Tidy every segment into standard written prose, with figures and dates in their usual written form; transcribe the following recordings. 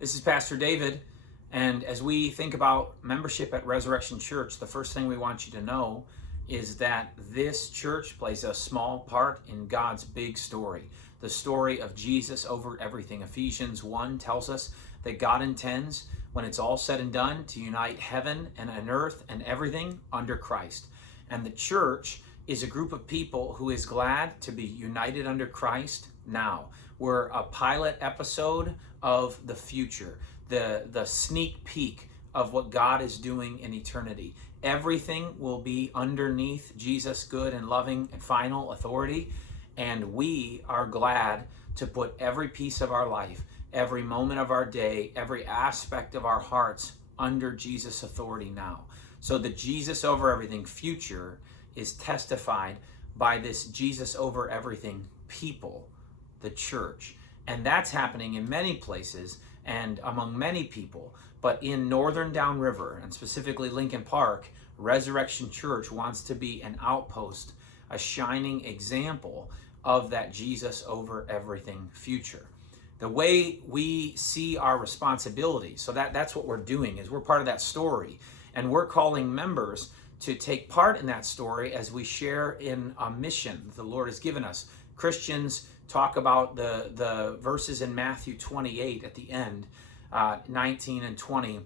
This is Pastor David, and as we think about membership at Resurrection Church, the first thing we want you to know is that this church plays a small part in God's big story, the story of Jesus over everything. Ephesians 1 tells us that God intends, when it's all said and done, to unite heaven and an earth and everything under Christ. And the church is a group of people who is glad to be united under Christ now. We're a pilot episode of the future, the sneak peek of what God is doing in eternity. Everything will be underneath Jesus' good and loving and final authority, and we are glad to put every piece of our life, every moment of our day, every aspect of our hearts under Jesus' authority now. So the Jesus over everything future is testified by this Jesus over everything people, the church. And that's happening in many places and among many people. But in northern Downriver, and specifically Lincoln Park, Resurrection Church wants to be an outpost, a shining example of that Jesus over everything future. The way we see our responsibility, so that's what we're doing, is we're part of that story. And we're calling members to take part in that story as we share in a mission the Lord has given us. Christians talk about the verses in Matthew 28 at the end, 19 and 20,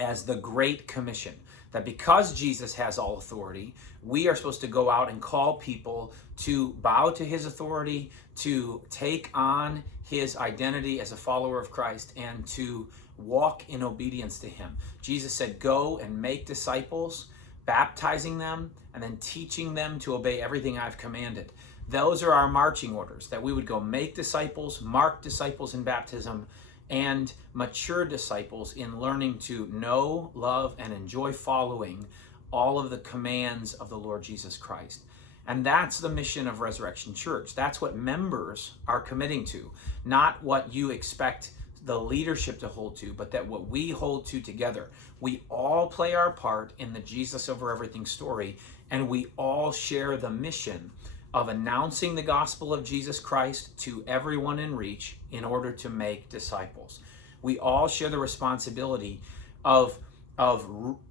as the Great Commission. That because Jesus has all authority, we are supposed to go out and call people to bow to his authority, to take on his identity as a follower of Christ, and to walk in obedience to him. Jesus said, go and make disciples, baptizing them, and then teaching them to obey everything I've commanded. Those are our marching orders, that we would go make disciples, mark disciples in baptism, and mature disciples in learning to know, love, and enjoy following all of the commands of the Lord Jesus Christ. And that's the mission of Resurrection Church. That's what members are committing to, not what you expect the leadership to hold to, but that what we hold to together. We all play our part in the Jesus over everything story, and we all share the mission of announcing the gospel of Jesus Christ to everyone in reach in order to make disciples. We all share the responsibility of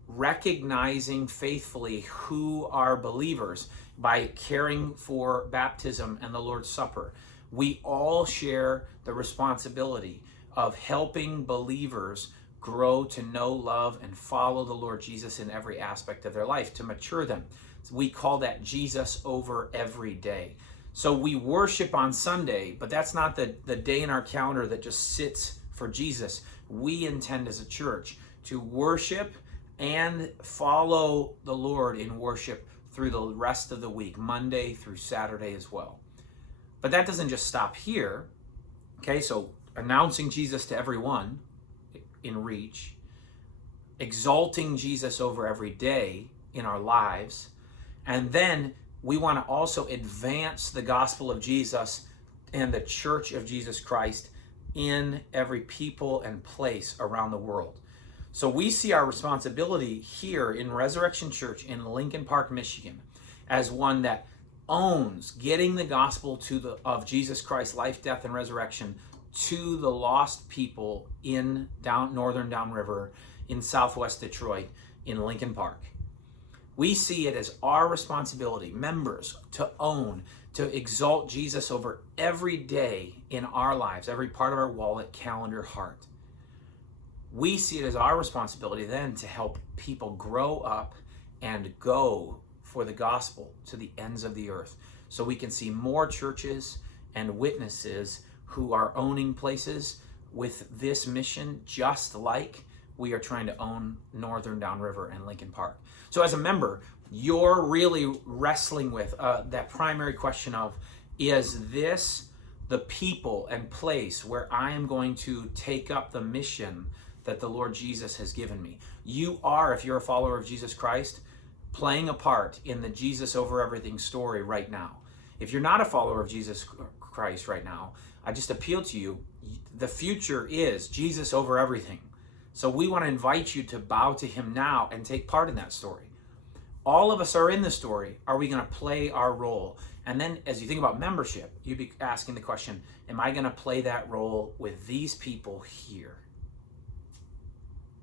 recognizing faithfully who are believers by caring for baptism and the Lord's Supper. We all share the responsibility of helping believers grow to know, love, and follow the Lord Jesus in every aspect of their life, to mature them. We call that Jesus over every day. So we worship on Sunday, but that's not the day in our calendar that just sits for Jesus. We intend as a church to worship and follow the Lord in worship through the rest of the week, Monday through Saturday as well. But that doesn't just stop here. Okay, so announcing Jesus to everyone in reach, exalting Jesus over every day in our lives, and then we want to also advance the gospel of Jesus and the church of Jesus Christ in every people and place around the world. So we see our responsibility here in Resurrection Church in Lincoln Park, Michigan, as one that owns getting the gospel of Jesus Christ's life, death, and resurrection to the lost people in northern Downriver, in southwest Detroit, in Lincoln Park. We see it as our responsibility, members, to own, to exalt Jesus over every day in our lives, every part of our wallet, calendar, heart. We see it as our responsibility then to help people grow up and go for the gospel to the ends of the earth, so we can see more churches and witnesses who are owning places with this mission, just like we are trying to own northern Downriver and Lincoln Park. So as a member, you're really wrestling with that primary question of, is this the people and place where I am going to take up the mission that the Lord Jesus has given me? You are, if you're a follower of Jesus Christ, playing a part in the Jesus over everything story right now. If you're not a follower of Jesus Christ right now, I just appeal to you, the future is Jesus over everything. So we want to invite you to bow to him now and take part in that story. All of us are in the story. Are we going to play our role? And then as you think about membership, you'd be asking the question, am I going to play that role with these people here?